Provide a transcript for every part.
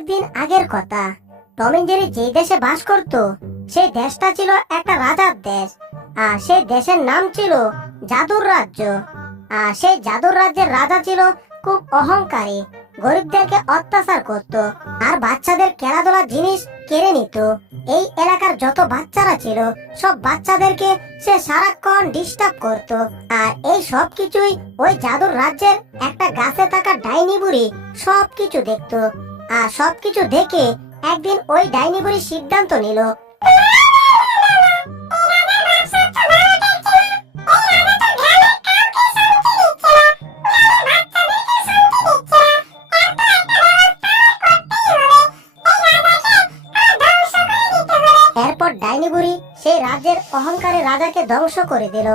অনেকদিন আগের কথা। টম এন্ড জেরি যে দেশে বাস করত সেই দেশটা ছিল একটা রাজার দেশ। আর সেই দেশের নাম ছিল জাদুর রাজ্য। আর সেই জাদুর রাজ্যের রাজা ছিল খুব অহংকারী, গরিবদেরকে অত্যাচার করত আর বাচ্চাদের খেলাধুলার জিনিস কেড়ে নিত। এই এলাকার যত বাচ্চারা ছিল সব বাচ্চাদেরকে সে সারাক্ষণ ডিস্টার্ব করত। আর এই সব কিছুই ওই জাদুর রাজ্যের একটা গাছে থাকা ডাইনি বুড়ি সবকিছু দেখতো। আর সবকিছু দেখে একদিন ওই ডাইনি বুড়ি সিদ্ধান্ত নিল, এরপর ডাইনি বুড়ি সেই রাজ্যের অহংকারী রাজাকে ধ্বংস করে দিল।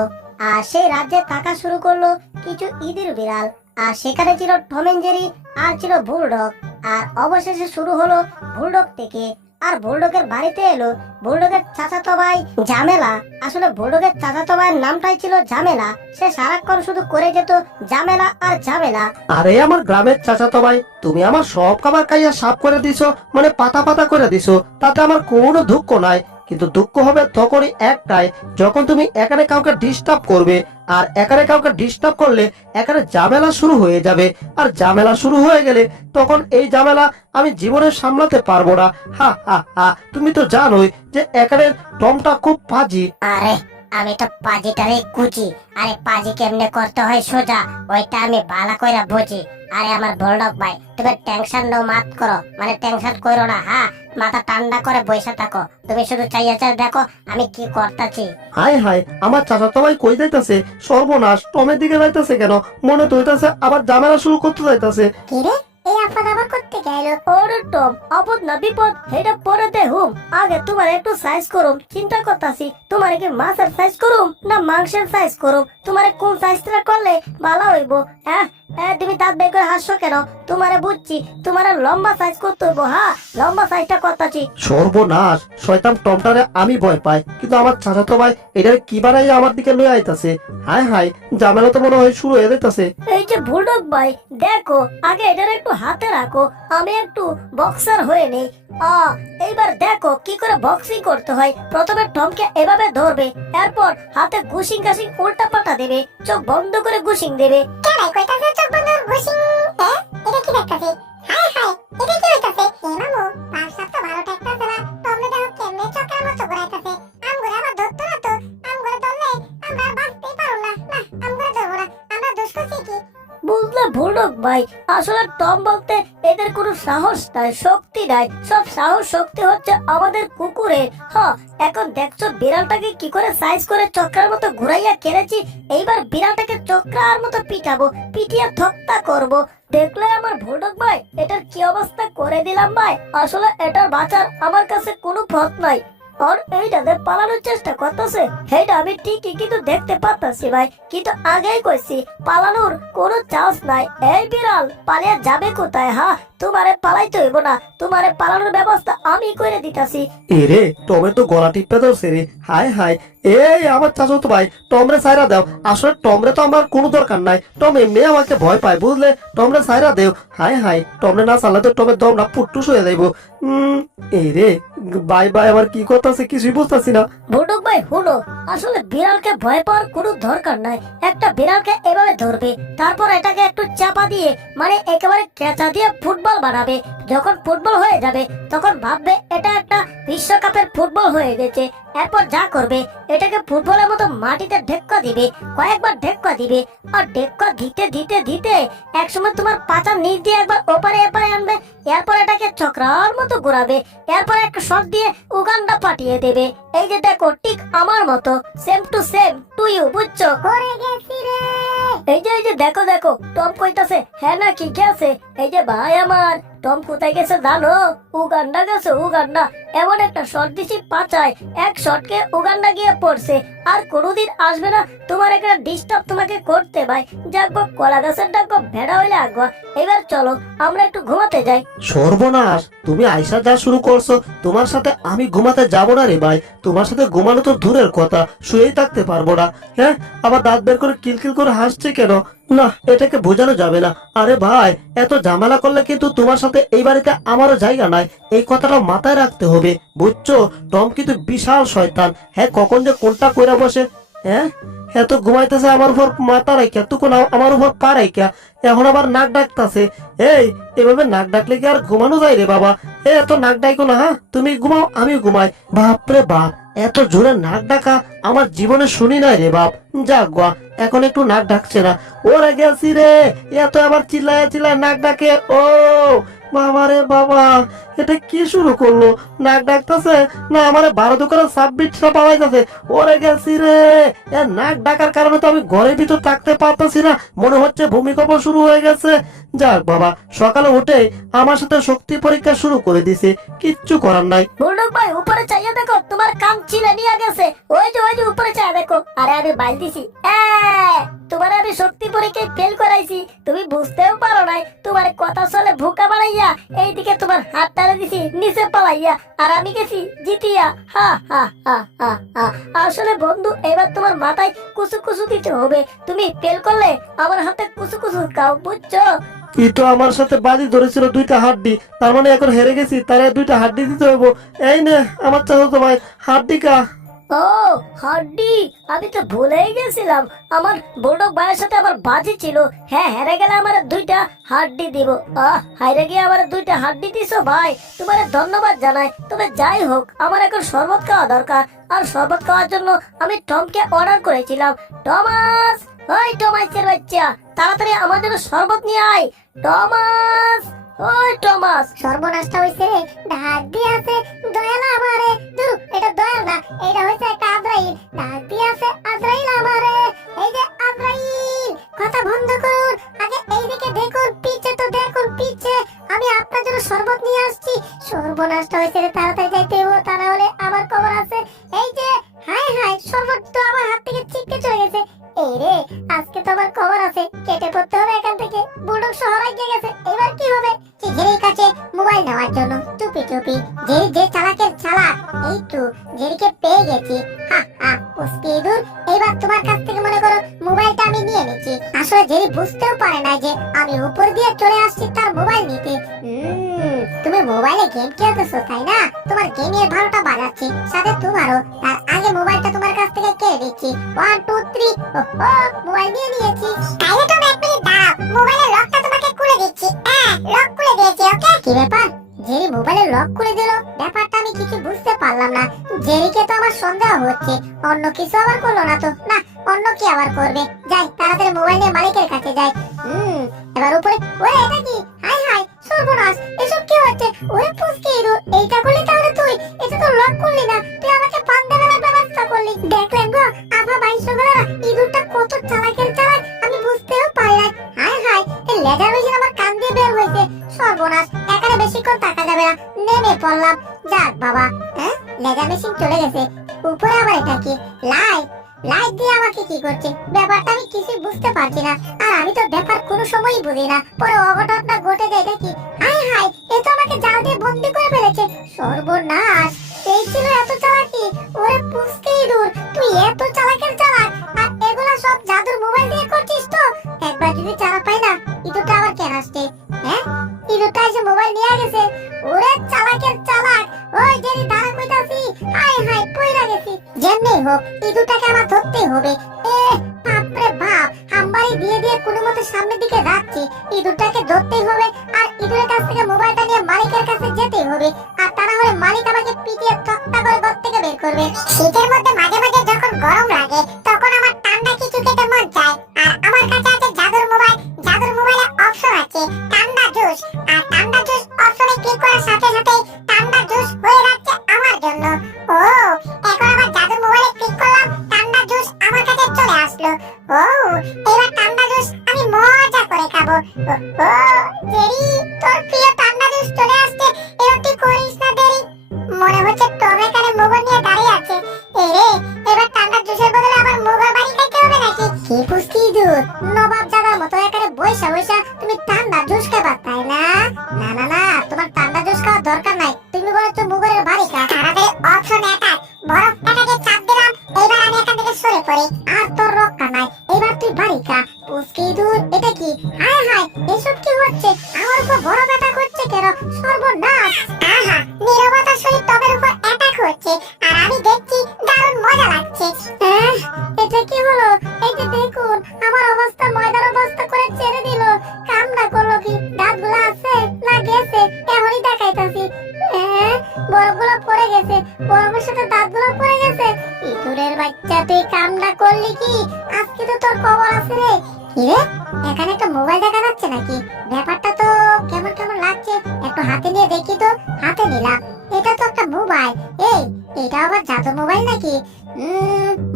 আর সেই রাজ্যে থাকা শুরু করলো কিছু ইঁদুর বিড়াল। আর সেখানে ছিল টম এন্ড জেরি আর ছিল বুলডগ। আর অবশেষে শুরু হলো বুলডগ থেকে। আর বুলডগের বাড়িতে এলো বুলডগের চাচাতো ভাই ঝামেলা। আসলে বুলডগের চাচাতো ভাইয়ের নামটাই ছিল ঝামেলা। সে সারাক্ষণ শুধু করে যেত ঝামেলা আর ঝামেলা। আরে আমার গ্রামের চাচাতো ভাই, তুমি আমার সব খাবার খাইয়া সাফ করে দিছো, মানে পাতা পাতা করে দিছো, তাতে আমার কোনো দুঃখ নাই। কিন্তু দুঃখ হবে তখনই একটাই, যখন তুমি এখানে কাউকে ডিস্টার্ব করবে। আর এখানে কাউকে ডিস্টার্ব করলে এখানে ঝামেলা শুরু হয়ে যাবে। আর ঝামেলা শুরু হয়ে গেলে তখন এই ঝামেলা আমি জীবনে সামলাতে পারবো না। হা হা হা, তুমি তো জানোই যে এখানে টমটা খুব পাজি। আরে আমি তো পাজিটারে কুচি। আরে পাজি কেমনে করতে হয় সোজা ওইটা আমি ভালো কইরা বুঝি। আরে আমার বুলডগ ভাই, তুমি টেনশন নাও মাত করো, মানে টেনশন কইরো না। হ্যাঁ, মাথা ঠান্ডা করে বসে থাকো। তুমি শুধু চাইয়া দেখো আমি কি করতেছি। হায় হায়, আমার চাচাতো ভাই কই যাইতাছে? সর্বনাশ, টমের দিকে যাইতাছে কেন? মনে তো হইতাছে আবার ঝামেলা শুরু করতে যাইতাছে। কি রে, এই আপদ আবার করতে গেল? ওরে টম, আপদ না বিপদ এটা পরে দেখুম। আগে তোমার একটু সাইজ করুম চিন্তা করতাছি। তোমার কি মাছের সাইজ করুম না মাংসের সাইজ করুম? তোমারে কোন সাইজটা করলে ভালো হইব? হ্যাঁ, তুমি দাঁত বের করে হাসছো কেন? তোমারে বুঝছি, তোমারে লম্বা সাইজ করতে হইব। হ্যাঁ, লম্বা সাইজটা করতাছি। সর্বনাশ, শয়তান টমটারে আমি ভয় পাই, কিন্তু আমার চাচাতো ভাই এটারে কি বানাই আমার দিকে লয়ে আইতাছে। হায় হায়, ঝামেলা তো মনে হয় শুরু হয়ে যাইতাছে। এই যে বুলডগ ভাই, দেখো আগে এটার একটু হাতে রাখো, আমি একটু বক্সার হয়ে নেই। এইবার দেখো কি করে বক্সিং করতে হয়। প্রথমে টমকে এভাবে ধরবে, এরপর হাতে গুশিং গাশিং উল্টা পাল্টা দেবে, চোখ বন্ধ করে গুশিং দেবে। কেডাই কইতাছে চোখ বন্ধ করে গুশিং? এটা কি দেখতাছি? হায় হায়, এটা কি হইতাছে? এ মামু, পাঁচটা তো ভালো ঠেকতাছে না। টমরে দেখো কেমনে চোখের মতো ঘুরাইতাছে। আমগুলো আবার ধরতো না তো। আমগুলো ধরলে আমরা বাঁচতেই পারো না। না, আমগুলো ধরবো না, আমরা দোষ করছি কি? বুঝলে বুলডগ ভাই, আসলে টম বলতে এদের কোনো সাহস নাই, শক্তি নাই। সব সাহস শক্তি হচ্ছে আমাদের কুকুরের। হ্যাঁ, এখন দেখছো বিড়ালটাকে কি করে সাইজ করে চক্রার মতো ঘুরাইয়া কেড়েছি। এইবার বিড়ালটাকে চক্রার মতো পিটাবো, পিটিয়ে থক্তা করব। দেখলে আমার বুলডগ ভাই, এটার কি অবস্থা করে দিলাম ভাই। আসলে এটার বাঁচার আমার কাছে কোনো পথ নাই। আর এইটাতে পালানোর চেষ্টা করতেছে, সেইটা আমি ঠিকই কিন্তু দেখতে পাচ্ছি ভাই। কিন্তু আগেই কইছি পালানোর কোনো চান্স নাই। এই বিড়াল পালিয়ে যাবে কোথায়? হ্যাঁ, তোমারে পালাইতে হইব না, তোমারে পালানোর ব্যবস্থা আমি করে দিতাছি। এরে, টমের তো গলা টিপে ধরছে রে। হায় হায়, এই আমার চাচাতো ভাই, টমরে সাইরা দাও। আসলে টমরে তো আমার কোনো দরকার নাই, টম এমনি আমাকে ভয় পায় বুঝলে। টমরে সাইরা দেও। হায় হায়, টমরে না চালালে তো টমের দমটা পুট্টুস হয়ে যাইব। এরে বাই বাই, আবার কি করতেছে কিছুই বুঝতেছি না। বুলডগ ভাই হুনো, আসলে বিড়ালকে ভয় পাওয়ার কোনো দরকার নাই। একটা বিড়ালকে এভাবে ধরবে, তারপর এটাকে একটু চাপা দিয়ে, মানে একেবারে কেঁচা দিয়ে ফুটবল বানাবে। যখন ফুটবল হয়ে যাবে তখন ভাববে এটা একটা বিশ্বকাপের ফুটবল হয়ে গেছে। এরপর যা করবে, এটাকে ফুটবলের মতো মাটিতে ঢেক্কা দিবে, কয়েকবার ঢেক্কা দিবে। আর ঢেক্কা দিতে দিতে দিতে একসময় তোমার পাছার নিচ দিয়ে একবার ওপারে এপারে আনবে। এরপর এটাকে চক্রার মতো ঘোরাবে, এরপর একটা শট দিয়ে উগান্ডা পাঠিয়ে দেবে। এই যে দেখো, ঠিক আমার মতো, same to same to you, বুঝছো? করে গেছি রে। এই যে দেখো দেখো, টম কইতাছে হ্যাঁ না কি গেছে। এই যে ভাই আমার, টম কোথায় গেছে জানো? উগান্ডা গেছে, উগান্ডা। এমন একটা শট দিছি পাচায়, এক শটকে উগান্ডা গিয়ে পড়ছে। আর কোনোদিন আসবে না তোমার একটা ডিস্টার্ব তোমাকে করতে ভাই। যাকবো কলা গাছের ডাকবো ভেড়া হইলে আগবা। এবার চলো আমরা একটু ঘুমাতে যাই। সর্বনাশ, তুমি আইসা যা শুরু করছো, তোমার সাথে আমি ঘুমাতে যাবো না রে ভাই। তোমার সাথে ঘুমানো তো দূরের কথা, শুয়েই থাকতে পারবো না। হ্যাঁ, আবার দাঁত বের করে কিলকিল করে হাসছে কেন? না, এটাকে বোঝানো যাবে না। আরে ভাই, এত ঝামেলা করলে কিন্তু তোমার সাথে এই বাড়িতে আমারও জায়গা নাই, এই কথাটা মাথায় রাখতে হবে, বুঝছো? টম কিন্তু বিশাল শয়তান। হ্যাঁ, কখন যে কোনটা কইরা বসে। হ্যাঁ, এত ঘুমাইতেছে আমার উপর মাথা রাইখা, তখন আমার উপর পা রাইখা, এখন আবার নাক ডাকতাছে। এই, এভাবে নাক ডাকলে কি আর ঘুমানো যায় রে বাবা? এত নাক ডাইকো না। হ্যাঁ, তুমি ঘুমাও, আমি ঘুমাই। বাপরে বাপ, এত জোরে নাক ডাকা আমার জীবনে শুনি নাই রে বাপ। যাক গা, এখন একটু নাক ডাকছে না। ওরে গেছি রে, এত আবার চিল্লায় চিল্লায় নাক ডাকে। ও বাবা রে বাবা, এটা কি শুরু করলো? নাক ডাকতেছে না আমারে 12 দোকানে 26টা পাওয়াইতেছে। ওরে গেছি রে, এ নাক ডাকার কারণে তো আমি ঘরের ভিতর থাকতে পারতেছি না, মনে হচ্ছে ভূমিকম্প শুরু হয়ে গেছে। যাক বাবা, সকালে উঠে আমার সাথে শক্তি পরীক্ষা শুরু করে দিছে, কিচ্ছু করার নাই। বুলডুক ভাই, উপরে চাইয়া দেখো, তোমার কান চিলে নিয়ে গেছে। ওই যে উপরে চাইয়া দেখো। আরে আমি বাইল দিছি। তোমার আমি শক্তি পরীক্ষায় ফেল করাইছি, তুমি বুঝতেও পারো নাই। তোমার কথা চলে ভুকা বাড়াইয়া এইদিকে তোমার হাত টানে দিছি নিচে পালাইয়া, আর আমি গেছি জিতিয়া। হা হা হা হা হা। আসলে বন্ধু, এবার তোমার মাথায় কুচু কুচু দিতে হবে। তুমি ফেল করলে আমার হাতে কুচু কুচু খাও, বুঝছো? ই তো আমার সাথে বাজি ধরেছিল 2টা হাড্ডি, তার মানে এখন হেরে গেছি, তারে 2টা হাড্ডি দিতে হইব। এই নে আমার চাচাতো ভাই, হাড্ডি কা। ও হাড্ডি, আমি তো ভুলেই গেছিলাম। আমার বুলডগ ভাইয়ের সাথে আমার বাজি ছিল। হ্যাঁ, হেরে গেলে আমার 2টা হাড্ডি দিব। হাইরে গিয়ে আমার 2টা হাড্ডি দিছো ভাই, তোমার ধন্যবাদ জানাই। তবে যাই হোক, আমার এখন শরবত খাওয়া দরকার, আর শরবত খাওয়ার জন্য আমি টমকে অর্ডার করেছিলাম। টমাস, ওই টমাসের বাচ্চা, তাড়াতাড়ি আমার জন্য শরবত নিয়ে আয়। টমাস, ওই টমাস। সর্বনাশটা হইছে রে, ডাক দিয়ে আছে দয়াল আমারে। দূর, এটা দয়াল না, এটা হইছে একটা আজরাইল। ডাক দিয়ে আছে আজরাইল আমারে। এই যে আজরাইল, কথা বন্ধ করুন, আগে এইদিকে দেখুন, পিছে তো দেখুন, পিছে আমি আপনার জন্য শরবত নিয়ে আসছি। সর্বনাশটা হইছে রে, তাড়াতাড়ি যাইতে হবে, তা না হলে আমার খবর আছে। এই যে, হাই হাই, শরবত তো আমার হাত থেকে ছিটকে চলে গেছে। এই রে, আজকে তো আমার খবর আছে, কেটে পড়তে হবে এখান থেকে। বুলডগ শহরে গিয়ে গেছে, এবার কি হবে? জেরির কাছে মোবাইল নেওয়ার জন্য চুপি চুপি, জেরি যে চালাকের চালাক, এই তো জেরিকে পেয়ে গেছি। হা হা, উস্কে ইঁদুর, এইবার তোমার কাছ থেকে মনে করো মোবাইলটা আমি নিয়ে নিচ্ছি। আসলে জেরি বুঝতেও পারে না যে আমি উপর দিয়ে চলে আসছি তার মোবাইল নিতে। তুমি মোবাইলে গেম খেলতেছো তাই না? তোমার গেমের ভালোটা বাজাচ্ছি, সাথে তোমারও। তার আগে মোবাইলটা তোমার কাছ থেকে কেড়ে দিচ্ছি। 1 2 3, ওহো, মোবাইল নিয়ে নিয়েছি। তাইলে তুমি এক মিনিট দাঁড়াও, মোবাইলের লকটা তোমাকে খুলে দিচ্ছি। লক খুলে দিয়েছি, ওকে? কি ব্যাপার, জেরি মোবাইলের লক খুলে দিল? ব্যাপারটা আমি কিছু বুঝতে পারলাম না। জেরিকে তো আমার সন্দেহ হচ্ছে, অন্য কিছু আবার করলো না তো? না, অন্য কি আবার করবে? যাই, তাড়াতাড়ি মোবাইল নিয়ে মালিকের কাছে যাই। এবার উপরে, ওরে এটা কি? হাই হাই, সর্বনাশ, এসব কি হচ্ছে? ওরে পুচকে ইঁদুর, এইটা করলি তাহলে তুই? এটা তো লক করলি না, তুই আমাকে পান দেওয়ার ব্যবস্থা করলি। দেখলেন গো আভা বাইশগুলারা, ইঁদুরটা কত চালাকের চালাক, আমি বুঝতেও পারি না। হাই হাই, এই লেজার মেশিন আমার কান দিয়ে বের হয়েছে। সর্বনাশ, এখানে বেশিক্ষণ থাকা যাবে না, নেমে পড়লাম। যাক বাবা, লেজার মেশিন চলে গেছে। উপরে আবার এটা কি? লাইট, লাইট দিয়ে আমাকে কি করছে? ব্যাপারটা আমি কিছুই বুঝতে পারছি না। আর আমি তো ব্যাপার কোনো সময়ই বুঝি না, পরে অঘটনটা ঘটে যায় দেখি। হাই হাই, এ তো আমাকে জাল দিয়ে বন্দি করে ফেলেছে। সর্বনাশ, এই ছিল এত চালাকি? ওরে পুচকে ইঁদুর, তুই এত চালাকের চালাক, আর এগুলা সব জাদুর মোবাইল দিয়ে করছিস তো? একবার যদি চারা পাই না, ইঁদুরটা আবার কেন আসছে? হ্যাঁ, ইঁদুরটা এসে মোবাইল নিয়ে গেছে। ওরে চালাকের চালাক, ওই জেরি দাঁড়া কইতাছি। হাই হাই, পয়রা গেছি। যেমনি হোক, ইঁদুরটাকে আমার ধরতেই হবে। বাপরে বাপ, হামবাড়ি দিয়ে দিয়ে কোনো মতে সামনের দিকে যাচ্ছি। ইঁদুরটাকে ধরতেই হবে, আর ইঁদুরের কাছ থেকে মোবাইলটা নিয়ে মালিকের কাছে যেতেই হবে। আর তা না হলে মালিক আমাকে পিটিয়ে তক্তা করে ঘর থেকে বের করবে। শীতের মধ্যে মাঝে মাঝে যখন গরম লাগে, তখন আমার ঠান্ডা কিছু খেতে মন চায়। আর আমার কাছে আছে জাদুর মোবাইল। জাদুর মোবাইলে অপশন আছে ঠান্ডা জুস, আর ঠান্ডা জুস অপশনে ক্লিক করার সাথে সাথে ঠান্ডা জুস হয়ে যাচ্ছে আমার জন্য। ও, এখন আমার জাদুর মোবাইলে ক্লিক করলাম, ঠান্ডা জুস আমার কাছে চলে আসলো। ও, এবার ঠান্ডা জুস আমি মজা করে খাবো। ও জেরি, তোর প্রিয় ঠান্ডা জুস চলে আসছে, এবার তুই করিস না দেরি। মনে হচ্ছে টম এখানে মোবাইল নিয়ে দাঁড়িয়ে আছে। এরে, সাথে দাঁতগুলো পড়ে গেছে। ইঁদুরের বাচ্চা, তুই কামটা করলি কি? আজকে তো তোর খবর আছে রে। কি রে, এখানে একটা মোবাইল দেখা যাচ্ছে নাকি? ব্যাপারটা তো কেমন কেমন লাগছে, একটু হাতে নিয়ে দেখি তো। হাতে নিলাম, এটা তো একটা মোবাইল। এই, এটা আবার জাদুর মোবাইল নাকি?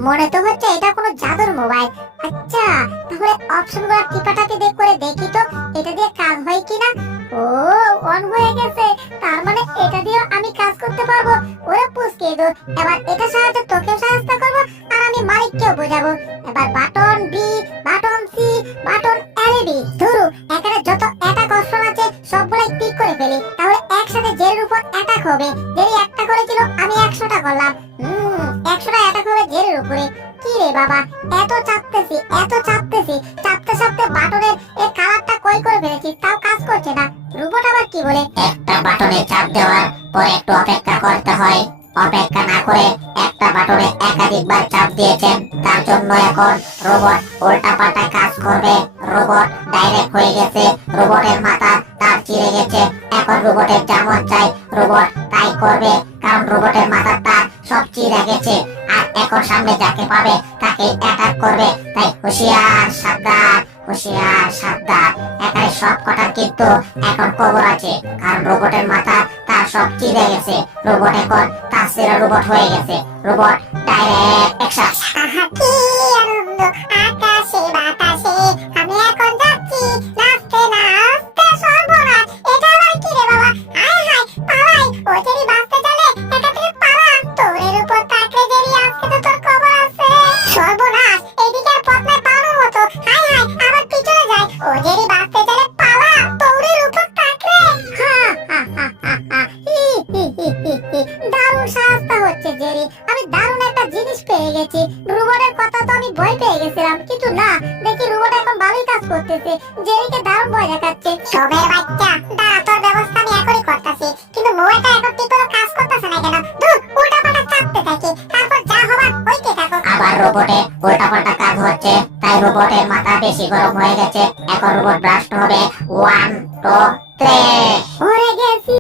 মনে তো হচ্ছে এটা কোনো জাদুর মোবাইল। আচ্ছা, তাহলে অপশনগুলো টিপাটাপি করে দেখি তো এটা দিয়ে কাজ হয় কিনা। ও, অন হয়ে গেছে। তার মানে এটা দিয়ে আমি কাজ করতে পারবো। ওরে পুচকে দূর, এবার এটা সাহায্যে তোকেও সাহায্য করবো, আর আমি মালিককেও বোঝাবো। এবার button B, button C, button LB, ধরু এখানে যত অ্যাটাক অপশন আছে সবগুলাই টিক করে ফেলি, তাহলে একসাথে জেরের উপর অ্যাটাক হবে। জেরি একটা করেছিল, আমি 100টা করলাম। 100টা অ্যাটাক হবে জেরের উপরে। কি রে বাবা, এত চাপতেছি চাপতে চাপতে বাটনের এই কালারটা কই করে ফেলেছি, তাও কাজ করছে না। রোবট আবার কি বলে, একটা বাটনে চাপ দেওয়ার পর একটু অপেক্ষা করতে হয়। অপেক্ষা না করে একটা বাটনে একাধিকবার চাপ দিয়েছেন, তার জন্য এখন রোবট উল্টাপাল্টা কাজ করবে। রোবট ডাইরেক্ট হয়ে গেছে, রোবটের মাথা তার চিড়ে গেছে। এখন রোবটের যেমন চাই রোবট তাই করবে, কারণ রোবটের মাথার তার সব চিড়ে গেছে। আর এখন সামনে যাকে পাবে তাকে অ্যাটাক করবে। তাই হুঁশিয়ার সাবধান, হুঁশিয়ার সাবধান। এখানে সব কটার কিন্তু এখন খবর আছে, কারণ রোবটের মাথা তার সব চিড়ে গেছে। রোবট এখন তার সেরা রোবট হয়ে গেছে। Robot direct action. আহা কি আনন্দ, আকাশে বাতাসে আমি এখন যাচ্ছি নাচতে নাচতে। সর্বনাশ, এটা আবার কি রে বাবা? হায় হায়, পালাই। ও জেরি বাঁচতে চলে, এটা থেকে পালা। তোরের উপর থাকলে জেরি, আজকে তো তোর খবর আছে। সর্বনাশ, এদিকে আর পথ নাই পালানোর মতো। হায় হায়, আবার পিছনে যায়। ও জেরি বাঁচতে চলে, পালা। তোরের উপর থাকলে দারুণ সাহসটা হচ্ছে জেরি। আমি দারুণ একটা জিনিস পেয়ে গেছি। রোবটের কথা তো আমি ভয় পেয়ে গেছিলাম, কিন্তু না, দেখি রোবট এখন ভালোই কাজ করতেছে। জেরিকে দারুণ ভয় দেখাচ্ছে। সবের বাচ্চা, দাঁড়া, তোর ব্যবস্থা আমি এখনই করতেছি। কিন্তু মোবাইলটা এখন ঠিক করে কাজ করতেছে না কেন? ধুর, উল্টাপাল্টা চাপতে থাকি, তারপর যা হবার হইতে থাকো। আবার রোবটে উল্টাপাল্টা কাজ হচ্ছে, তাই রোবটের মাথা বেশি গরম হয়ে গেছে। এখন রোবট ব্রাস্ট হবে। 1 2 3